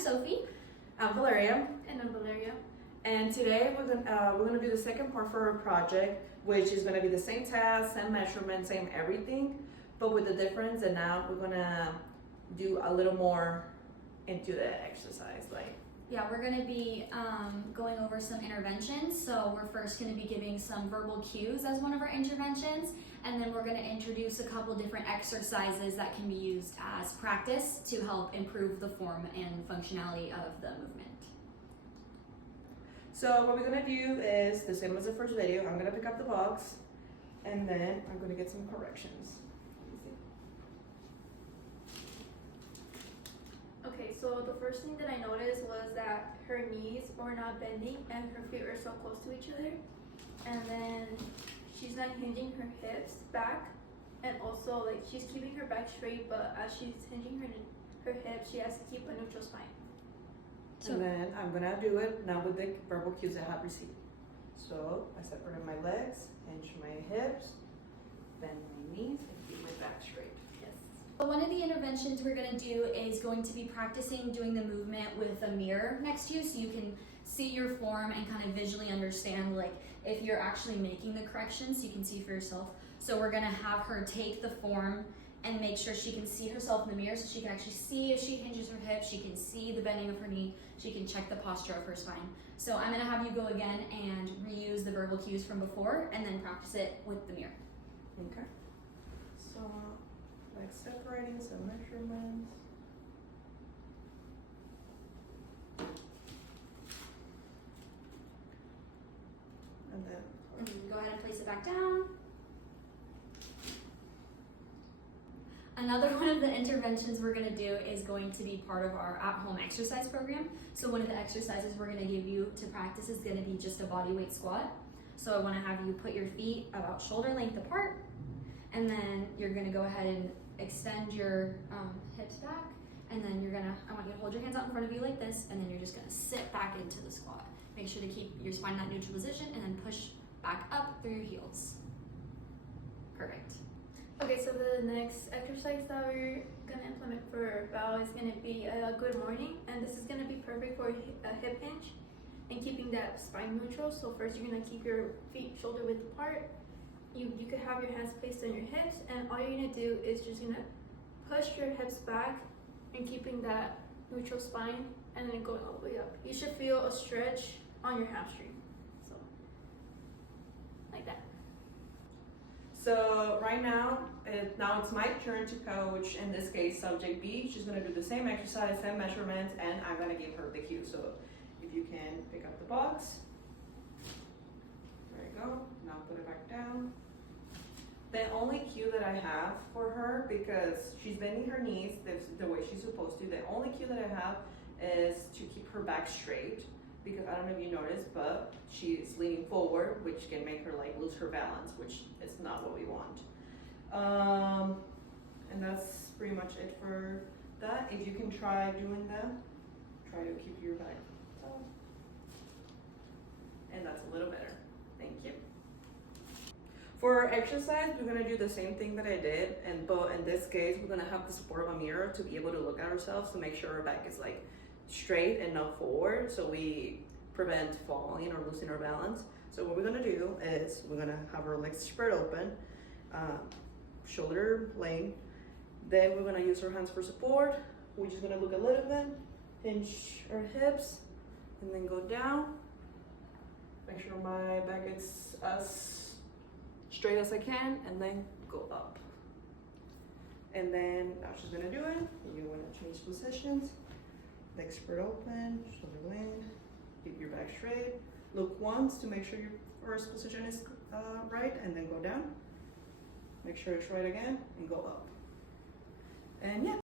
Sophie. I'm Valeria. And I'm Valeria. And today we're gonna do the second part for our project, which is gonna be the same task, same measurement, same everything, but with the difference that now we're gonna do a little more into the exercise, like. Yeah, we're going to be going over some interventions. So we're first going to be giving some verbal cues as one of our interventions, and then we're going to introduce a couple different exercises that can be used as practice to help improve the form and functionality of the movement. So what we're gonna do is the same as the first video. I'm gonna pick up the box, and then I'm gonna get some corrections. Okay, so the first thing that I noticed was that her knees were not bending and her feet were so close to each other. And then she's not hinging her hips back, and also like she's keeping her back straight, but as she's hinging her hips, she has to keep a neutral spine. So, And then I'm gonna do it now with the verbal cues I have received. So I separate my legs, hinge my hips, bend my knees, and keep my back straight. but one of the interventions we're going to do is going to be practicing doing the movement with a mirror next to you, so you can see your form and kind of visually understand like if you're actually making the corrections, you can see for yourself. So we're going to have her take the form and make sure she can see herself in the mirror, so she can actually see if she hinges her hips, she can see the bending of her knee, she can check the posture of her spine. So I'm going to have you go again and reuse the verbal cues from before and then practice it with the mirror. Okay. So like separating some measurements. And then And then go ahead and place it back down. Another one of the interventions we're going to do is going to be part of our at-home exercise program. So one of the exercises we're going to give you to practice is going to be just a body weight squat. So I want to have you put your feet about shoulder length apart, and then you're going to go ahead and extend your hips back, and then I want you to hold your hands out in front of you like this, and then you're just going to sit back into the squat. Make sure to keep your spine in that neutral position, and then push back up through your heels. Perfect. Okay, so the next exercise that we're gonna implement for Val is gonna be a good morning, and this is gonna be perfect for a hip hinge and keeping that spine neutral. So first you're gonna keep your feet shoulder width apart. You could have your hands placed on your hips, and all you're gonna do is just gonna push your hips back and keeping that neutral spine, and then going all the way up. You should feel a stretch on your hamstring, so like that. so right now, now it's my turn to coach, in this case, subject B. She's gonna do the same exercise, same measurements, and I'm gonna give her the cue. So if you can pick up the box. There you go, now put it back down. The only cue that I have for her, because she's bending her knees the way she's supposed to, the only cue that I have is to keep her back straight, because I don't know if you noticed, but she's leaning forward, which can make her like lose her balance, which is not what we want. And that's pretty much it for that. If you can try doing that, try to keep your back up. And that's a little better. Thank you. For our exercise, we're gonna do the same thing that I did, but in this case, we're gonna have the support of a mirror to be able to look at ourselves to make sure our back is like straight and not forward, so we prevent falling or losing our balance. So what we're gonna do is we're gonna have our legs spread open, shoulder length. Then we're gonna use our hands for support. We're just gonna look a little bit, hinge our hips, and then go down. Make sure my back is as straight as I can, and then go up. And then now she's gonna do it. You wanna change positions. Legs spread open, shoulder length, keep your back straight. Look once to make sure your first position is right, and then go down. Make sure it's right again, and go up. And yeah,